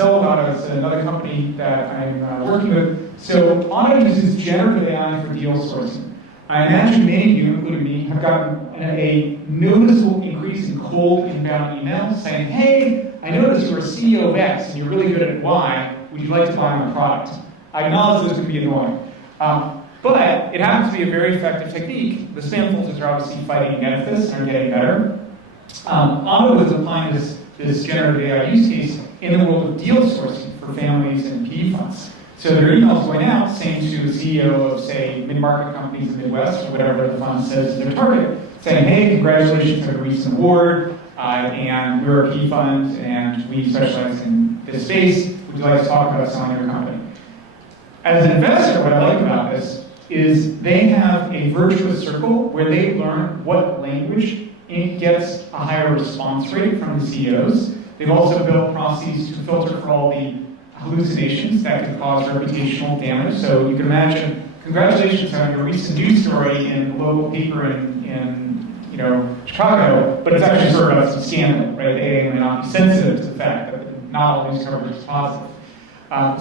Sell Auto is another company that I'm working with. So Auto uses generative AI for deal sourcing. I imagine many of you, including me, have gotten a noticeable increase in cold inbound emails saying, hey, I noticed you're a CEO of X and you're really good at Y. Would you like to buy my product? I acknowledge those can be annoying. But it happens to be a very effective technique. The spam filters are obviously fighting against this and are getting better. Auto is applying this generative AI use case in the world of deal sourcing for families and PE funds. So there are emails going out saying to a CEO of, say, mid-market companies in the Midwest, or whatever the fund says in their target, saying, hey, congratulations on a recent award, and we're a PE fund, and we specialize in this space. Would you like to talk about selling your company? As an investor, what I like about this is they have a virtuous circle where they learn what language gets a higher response rate from the CEOs. They've also built processes to filter for all the hallucinations that could cause reputational damage. So you can imagine, congratulations on your recent news story in the local paper in Chicago, but it's actually sort of about some scandal, right? The AA may not be sensitive to the fact that not all news coverage is positive.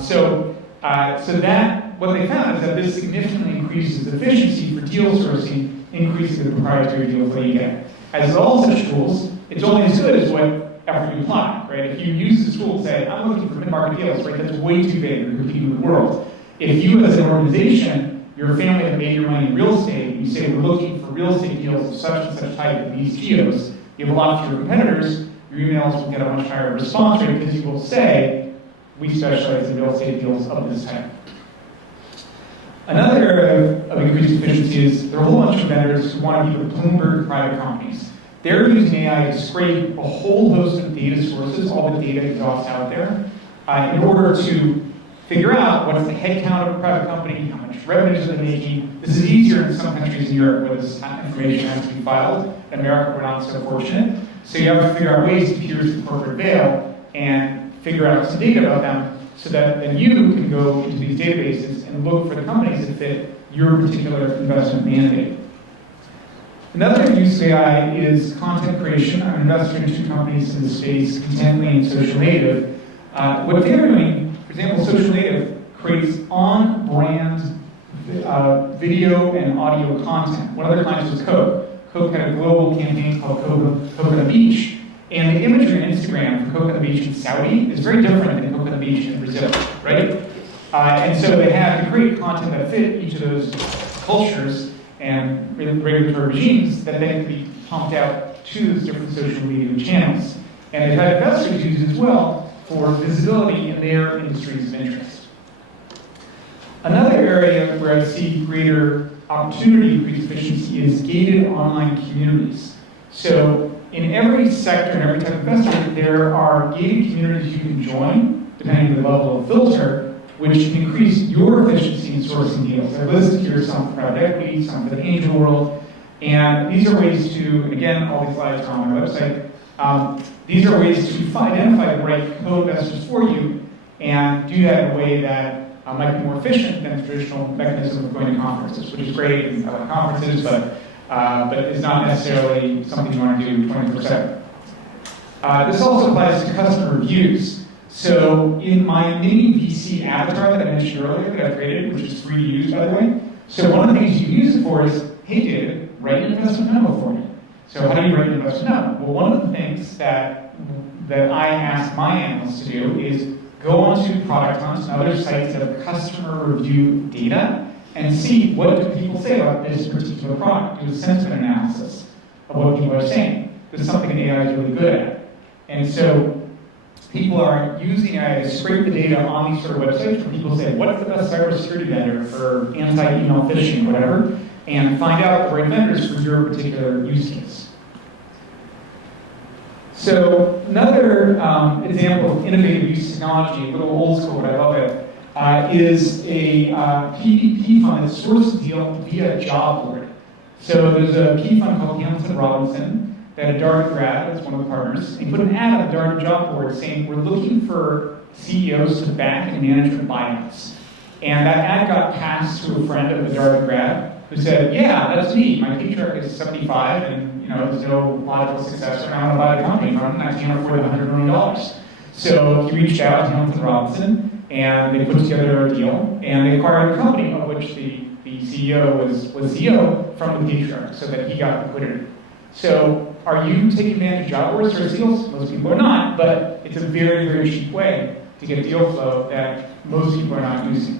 So what they found is that this significantly increases efficiency for deal sourcing, increasing the proprietary deal flow you get. As with all such tools, it's only as good as what effort you apply, right? If you use this tool to say, I'm looking for mid-market deals, right, that's way too big to compete with the world. If you as an organization, you're a family that made your money in real estate, you say we're looking for real estate deals of such and such type in these geos, you have a lot fewer competitors, your emails will get a much higher response rate because you will say, we specialize in real estate deals of this type. Another area of increased efficiency is there are a whole bunch of vendors who want to be the Bloomberg private companies. They're using AI to scrape a whole host of data sources, all the data exhausts out there, in order to figure out what's the headcount of a private company, how much revenues are they making. This is easier in some countries in Europe where this information has to be filed. In America, we're not so fortunate. So you have to figure out ways to pierce the corporate veil and figure out some data about them so that then you can go into these databases and look for the companies that fit your particular investment mandate. Another use of AI is content creation. I'm an investor in 2 companies in the space, Contently and Social Native. What they're doing, for example, Social Native creates on-brand video and audio content. One of their clients was Coke. Coke had a global campaign called Coke on the Beach. And the imagery on Instagram for Coke on the Beach in Saudi is very different than Coke on the Beach in Brazil, right? And so they had to create content that fit each of those cultures and regulatory regimes that then could be pumped out to those different social media channels. And they've had investors use it as well for visibility in their industries of interest. Another area where I see greater opportunity to increase efficiency is gated online communities. So in every sector and every type of investor, there are gated communities you can join, depending on the level of filter, which can increase your efficiency in sourcing deals. I've listed here some for private equity, some for the angel world, and these are ways to, and again, all these slides are on my website, these are ways to identify the right co-investors for you and do that in a way that might be more efficient than the traditional mechanism of going to conferences, which is great, and I like conferences, but it's not necessarily something you want to do 24/7. This also applies to customer reviews. So in my mini VC avatar that I mentioned earlier that I created, which is free to use by the way, so one of the things you can use it for is, hey David, write an investment memo for me. So how do you write an investment memo? Well, one of the things that I ask my analysts to do is go onto Product Hunt and other sites that have customer review data and see what do people say about this particular product. Do a sentiment analysis of what people are saying. This is something that AI is really good at. And so people are using AI to scrape the data on these sort of websites where people say, what's the best cybersecurity vendor for anti-email phishing, whatever, and find out the right vendors for your particular use case. So another example of innovative use of technology, a little old school, but I love it, is a PE fund that sources a deal via job board. So there's a PE fund called Hamilton Robinson that had a Dartmouth grad, that's one of the partners, and he put an ad on the Dartmouth job board saying, we're looking for CEOs to back and management buyouts. And that ad got passed to a friend of the Dartmouth grad who said, yeah, that's me. My paycheck is 75 and there's no logical successor and I want to buy the company from and I can't afford $100 million. So he reached out to Hamilton Robinson, and they put together a deal, and they acquired a company of which the CEO was CEO from the patriarch, so that he got liquidity. So are you taking advantage of job boards or deals? Most people are not, but it's a very, very cheap way to get deal flow that most people are not using.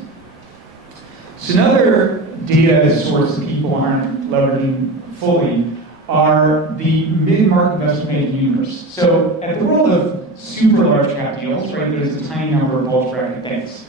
So another data source that people aren't leveraging fully are the mid-market investment banking universe. So at the world of super large cap deals, right, there's a tiny number of bulge bracket banks.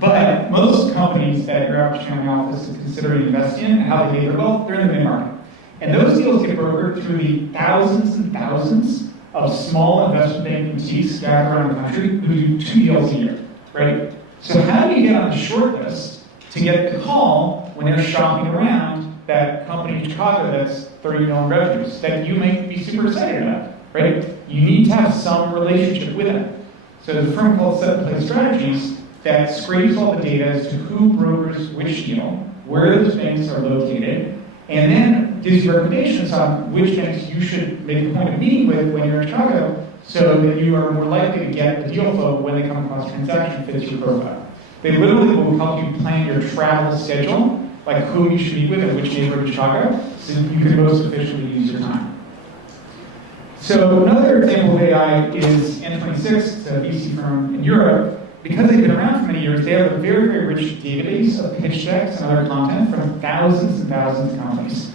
But most companies that your average family office is considering investing in and how they pay their wealth, they're in the mid-market. And those deals get brokered through the thousands and thousands of small investment banking boutiques scattered around the country who do 2 deals a year, right? So how do you get on the short list to get the call when they're shopping around that company in Chicago that's 30 million revenues that you may be super excited about, right? You need to have some relationship with them. So there's a firm called Set Play Strategies that scrapes all the data as to who brokers which deal, where those banks are located, and then gives you recommendations on which banks you should make a point of meeting with when you're in Chicago so that you are more likely to get the deal flow when they come across a transaction that fits your profile. They literally will help you plan your travel schedule, like who you should meet with and which neighborhood in Chicago, so you can most efficiently use your time. So another example of AI is N26, it's a VC firm in Europe. Because they've been around for many years, they have a very, very rich database of pitch decks and other content from thousands and thousands of companies.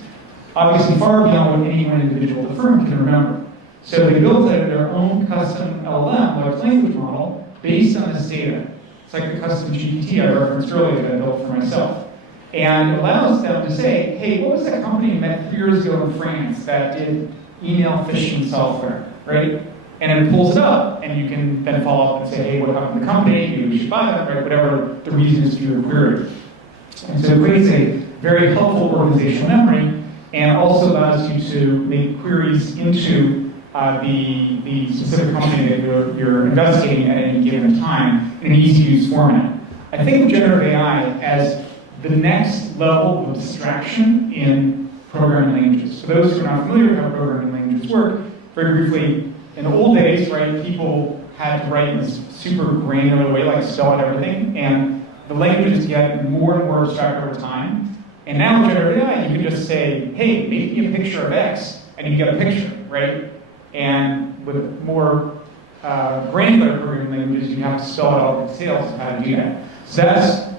Obviously far beyond what any one individual at the firm can remember. So they built their own custom LLM, large language model, based on this data. It's like the custom GPT I referenced earlier that I built for myself. And it allows them to say, hey, what was that company I met 3 years ago in France that did email phishing software, right? And it pulls it up, and you can then follow up and say, hey, what happened to the company? Maybe we should buy them, right? Whatever the reason is for your query. And so it creates a very helpful organizational memory, and also allows you to make queries into the specific company that you're investigating at any given time in an easy-to-use format. I think of generative AI as the next level of abstraction in programming languages. For those who are not familiar with how programming languages work, very briefly, in the old days, right, people had to write in this super granular way, like spell out everything, and the languages get more and more abstract over time. And now with generative AI, you can just say, hey, make me a picture of X, and you get a picture, right? And with more granular programming languages, you have to spell out all the details of how to do that. So that's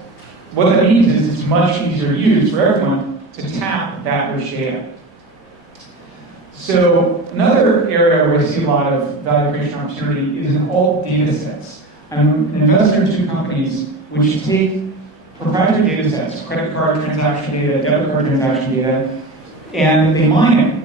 what that means is it's much easier to use for everyone to tap that rich data. So another area where I see a lot of value creation opportunity is in alt data sets. I'm an investor in 2 companies which take proprietary data sets, credit card transaction data, debit card transaction data, and they mine it.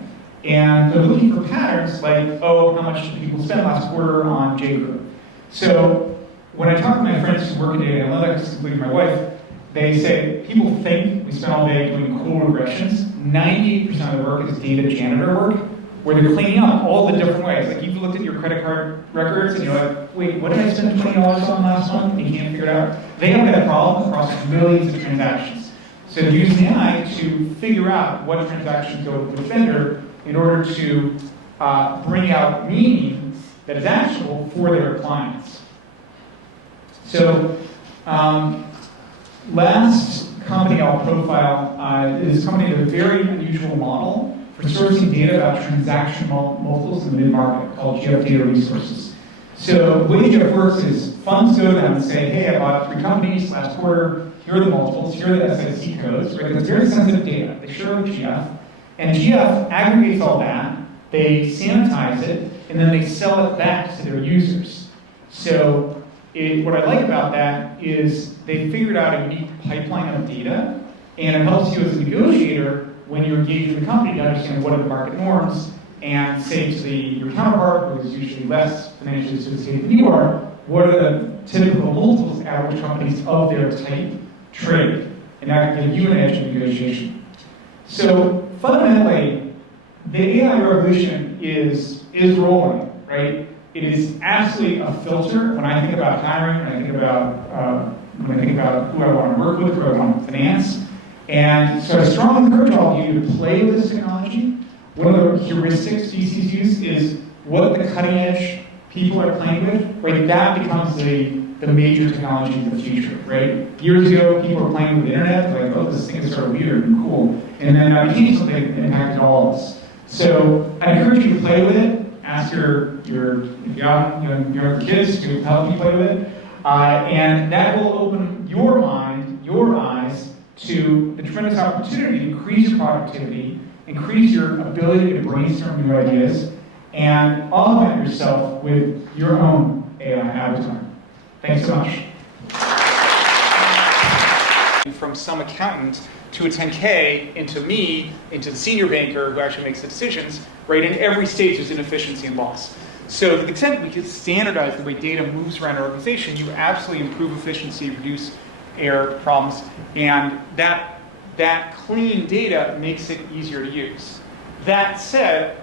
And they're looking for patterns like, oh, how much did people spend last quarter on J. Crew? So when I talk to my friends who work in data analytics, including my wife, they say people think we spend all day doing cool regressions. 98% of the work is data janitor work, where they're cleaning up all the different ways. Like you've looked at your credit card records and you're like, wait, what did I spend $20 on last month? And you can't figure it out. They have that problem across millions of transactions. So they're using AI to figure out what transactions go with which vendor in order to bring out meaning that is actionable for their clients. So last company I'll profile is a company with a very unusual model for sourcing data about transaction multiples in the mid-market called GF Data Resources. So the way GF works is funds go to them and say, hey, I bought 3 companies last quarter, here are the multiples, here are the SIC codes, right? It's very sensitive data. They share with GF, and GF aggregates all that, they sanitize it, and then they sell it back to their users. So what I like about that is they figured out a unique pipeline of data, and it helps you as a negotiator when you're engaging with the company to understand what are the market norms and say to your counterpart, who is usually less financially sophisticated than you are, what are the typical multiples at which companies of their type trade, and that can give you an edge in negotiation. So fundamentally, the AI revolution is rolling, right? It is absolutely a filter when I think about hiring, when I think about who I want to work with, who I want to finance. And so I strongly encourage all of you to play with this technology. One of the heuristics VCs use is what the cutting edge people are playing with, right, that becomes the major technology of the future, right? Years ago, people were playing with the internet, like, oh, this thing is sort of weird and cool. And then it became something that impacted all of us. So I encourage you to play with it. Ask your younger kids to help you play with it. And that will open your mind, your eyes, to the tremendous opportunity to increase your productivity, increase your ability to brainstorm new ideas, and augment yourself with your own AI avatar. Thanks so much. From some accountant to a 10K into me, into the senior banker who actually makes the decisions, right? In every stage there's inefficiency and loss. So to the extent we can standardize the way data moves around our organization, you absolutely improve efficiency, reduce error problems, and that clean data makes it easier to use. That said,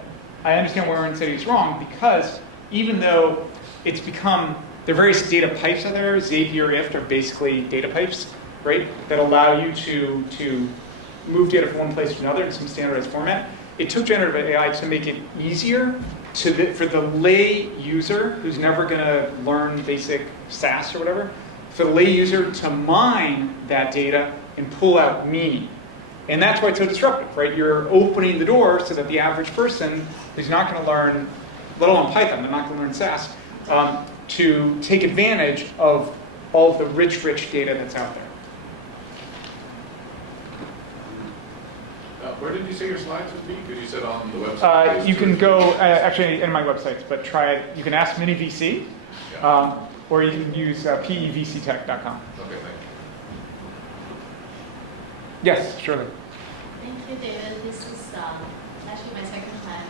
I understand where Aaron said he's wrong, because even though it's become, there are various data pipes out there, Zapier, IFT are basically data pipes, right, that allow you to move data from one place to another in some standardized format. It took generative AI to make it easier for the lay user who's never going to learn basic SAS or whatever, for the lay user to mine that data and pull out meaning. And that's why it's so disruptive, right? You're opening the door so that the average person who's not going to learn, let alone Python, they're not going to learn SAS, to take advantage of all of the rich data that's out there. Where did you say your slides would be? Because you said on the website. You can go, actually, in my websites, but try it. You can ask MiniVC, or you can use pevctech.com. Okay, thank you. Yes, surely. Thank you, David. This is actually my second time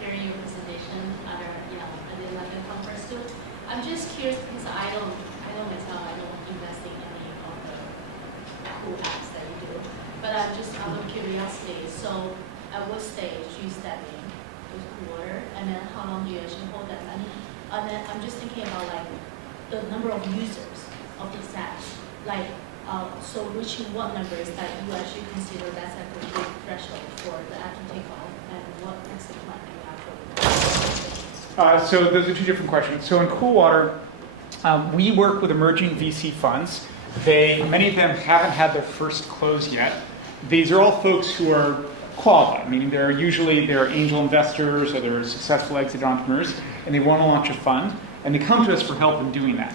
hearing your presentation at the London conference too. I'm just curious because I don't invest in any of the cool apps that you do. But I'm just out of curiosity. So at what stage do you step in with Coolwater, and then how long do you actually hold that money? And then I'm just thinking about like the number of users of these apps. Like, so reaching what numbers that you actually consider that's like a big threshold for the app to take off, and what exit plan do you have for it? So those are two different questions. So in Coolwater, we work with emerging VC funds. Many of them haven't had their first close yet. These are all folks who are qualified, meaning they're angel investors or they're successful exit entrepreneurs, and they want to launch a fund, and they come to us for help in doing that.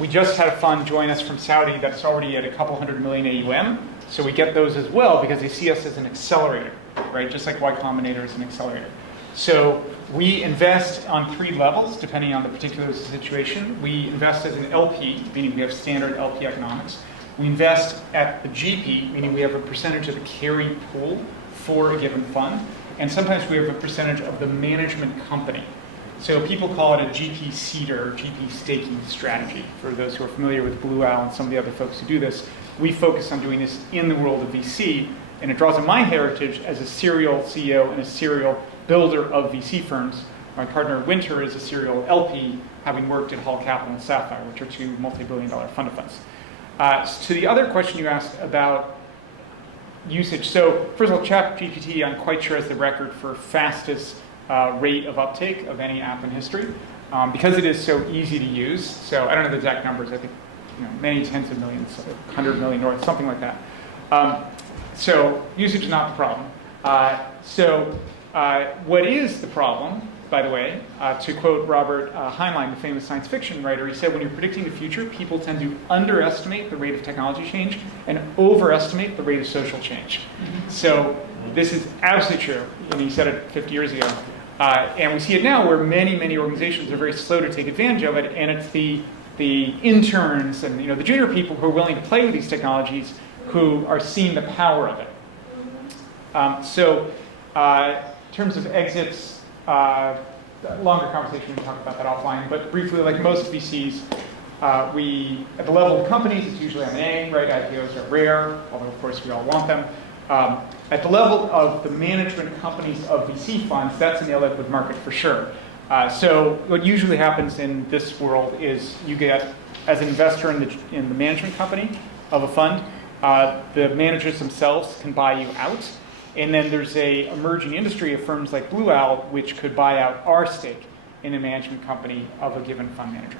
We just had a fund join us from Saudi that's already at a couple $100 million AUM, so we get those as well because they see us as an accelerator, right? Just like Y Combinator is an accelerator. So we invest on 3 levels depending on the particular situation. We invest as an LP, meaning we have standard LP economics. We invest at the GP, meaning we have a percentage of the carry pool for a given fund, and sometimes we have a percentage of the management company. So people call it a GP seeder, GP staking strategy. For those who are familiar with Blue Owl and some of the other folks who do this, we focus on doing this in the world of VC, and it draws on my heritage as a serial CEO and a serial builder of VC firms. My partner Winter is a serial LP, having worked at Hall Capital and Sapphire, which are 2 multi-billion-dollar fund of funds. To the other question you asked about usage. So first of all, ChatGPT, I'm quite sure, is the record for fastest rate of uptake of any app in history, because it is so easy to use. So I don't know the exact numbers. I think many tens of millions, 100 million or something like that. So usage is not the problem. What is the problem, by the way, to quote Robert Heinlein, the famous science fiction writer, he said, when you're predicting the future, people tend to underestimate the rate of technology change and overestimate the rate of social change. So this is absolutely true, and he said it 50 years ago. And we see it now where many organizations are very slow to take advantage of it, and it's the interns and the junior people who are willing to play with these technologies who are seeing the power of it. In terms of exits, longer conversation, we can talk about that offline, but briefly, like most VCs, at the level of companies, it's usually M&A, right? IPOs are rare, although of course we all want them. At the level of the management companies of VC funds, that's an illiquid market for sure. So what usually happens in this world is you get, as an investor in the management company of a fund, the managers themselves can buy you out. And then there's a emerging industry of firms like Blue Owl, which could buy out our stake. in the management company of a given fund manager.